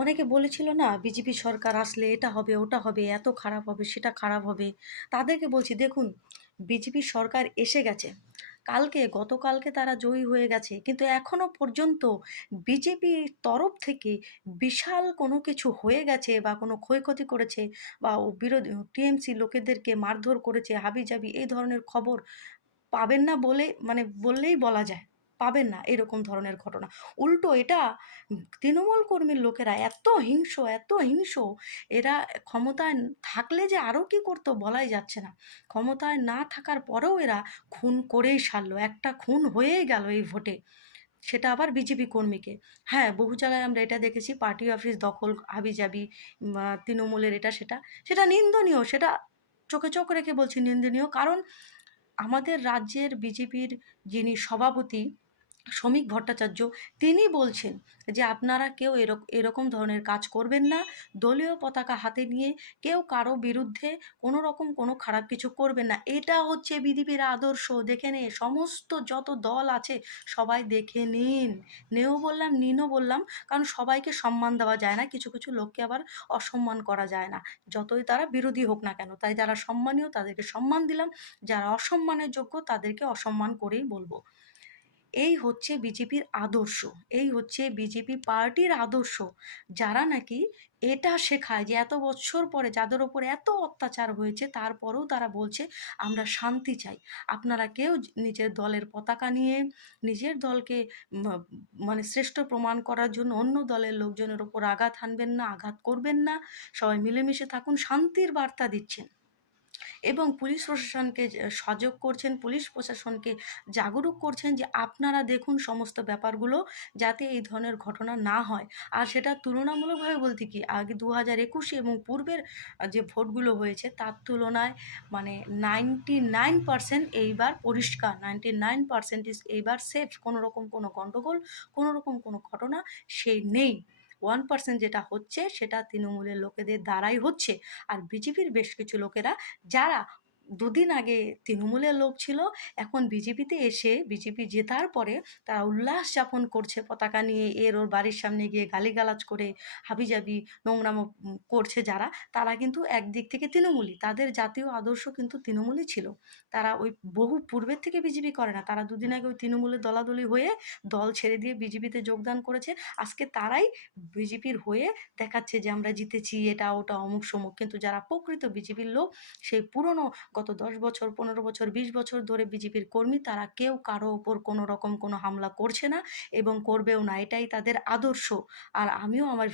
অনেকে বলেছিল না বিজেপি সরকার আসলে এটা হবে ওটা হবে এত খারাপ হবে সেটা খারাপ হবে। তাদেরকে বলছি দেখুন, বিজেপি সরকার এসে গেছে, গতকালকে তারা জয়ী হয়ে গেছে, কিন্তু এখনো পর্যন্ত বিজেপির তরফ থেকে বিশাল কোনো কিছু হয়ে গেছে বা কোনো ক্ষয়ক্ষতি করেছে বা ও বিরোধী টিএমসি লোকেদেরকে মারধর করেছে হাবিজাবি এই ধরনের খবর পাবেন না বলে মানে বললেই বলা যায়। পাবেন না এরকম ধরনের ঘটনা। উল্টো এটা তৃণমূল কর্মীর লোকেরা এত হিংস্র, এরা ক্ষমতায় থাকলে যে আরও কি করতো বলাই যাচ্ছে না। ক্ষমতায় না থাকার পরেও এরা খুন করেই সারলো। একটা খুন হয়েই গেল এই ভোটে। সেটা আবার বিজেপি কর্মীকে। হ্যাঁ, বহু জায়গায় আমরা এটা দেখেছি পার্টি অফিস দখল, হাবিজাবি, তৃণমূলের এটা সেটা। সেটা নিন্দনীয়, সেটা চোখে চোখ রেখে বলছি নিন্দনীয়। কারণ আমাদের রাজ্যের বিজেপির যিনি সভাপতি শ্রমিক ভট্টাচার্য, তিনি বলছেন যে আপনারা কেউ এরকম ধরনের কাজ করবেন না। দলীয় পতাকা হাতে নিয়ে কেউ কারো বিরুদ্ধে কোনো রকম কোনো খারাপ কিছু করবেন না। এটা হচ্ছে বিজেপির আদর্শ। দেখে নে, সমস্ত যত দল আছে সবাই দেখে নিন। নেও বললাম, নিনও বললাম, কারণ সবাইকে সম্মান দেওয়া যায় না, কিছু কিছু লোককে আবার অসম্মান করা যায় না, যতই তারা বিরোধী হোক না কেন। তাই যারা সম্মানীয় তাদেরকে সম্মান দিলাম, যারা অসম্মানের যোগ্য তাদেরকে অসম্মান করেই বলবো। এই হচ্ছে বিজেপির আদর্শ, এই হচ্ছে বিজেপি পার্টির আদর্শ। যারা নাকি এটা শেখায় যে এত বছর পরে যাদের ওপর এত অত্যাচার হয়েছে তারপরেও তারা বলছে আমরা শান্তি চাই। আপনারা কেউ নিজের দলের পতাকা নিয়ে নিজের দলকে মানে শ্রেষ্ঠ প্রমাণ করার জন্য অন্য দলের লোকজনের ওপর আঘাত হানবেন না, আঘাত করবেন না। সবাই মিলেমিশে থাকুন, শান্তির বার্তা দিচ্ছেন। এবং পুলিশ প্রশাসনকে সজাগ করছেন, পুলিশ প্রশাসনকে জাগরুক করছেন যে আপনারা দেখুন সমস্ত ব্যাপারগুলো যাতে এই ধরনের ঘটনা না হয়। আর সেটা তুলনামূলকভাবে বলতে কি আগে 2021 এবং পূর্বের যে ভোটগুলো হয়েছে তার তুলনায় মানে 99% এইবার পরিষ্কার, 99% এইবার সেফ। কোনো রকম কোনো গণ্ডগোল, কোনো রকম কোনো ঘটনা সেই নেই। 1% যেটা হচ্ছে সেটা তৃণমূলের লোকেদের দ্বারাই হচ্ছে। আর বিজেপির বেশ কিছু লোকেরা যারা দুদিন আগে তৃণমূলের লোক ছিল, এখন বিজেপিতে এসে বিজেপি জেতার পরে তারা উল্লাস যাপন করছে পতাকা নিয়ে, এর ওর বাড়ির সামনে গিয়ে গালিগালাজ করে হাবিজাবি নোংরামো করছে যারা, তারা কিন্তু একদিক থেকে তৃণমূলই, তাদের জাতীয় আদর্শ কিন্তু তৃণমূলই ছিল। তারা ওই বহু পূর্বের থেকে বিজেপি করে না, তারা দুদিন আগে ওই তৃণমূলের দলাদলি হয়ে দল ছেড়ে দিয়ে বিজেপিতে যোগদান করেছে। আজকে তারাই বিজেপির হয়ে দেখাচ্ছে যে আমরা জিতেছি, এটা ওটা অমুক সমুক। কিন্তু যারা প্রকৃত বিজেপির লোক, সেই পুরনো গত 10 বছর 15 বছর 20 বছর ধরে বিজেপির কর্মী, তারা কেউ কারো ওপর কোনো রকম কোনো হামলা করছে না এবং করবেও না। এটাই তাদের আদর্শ। আর আমিও আমার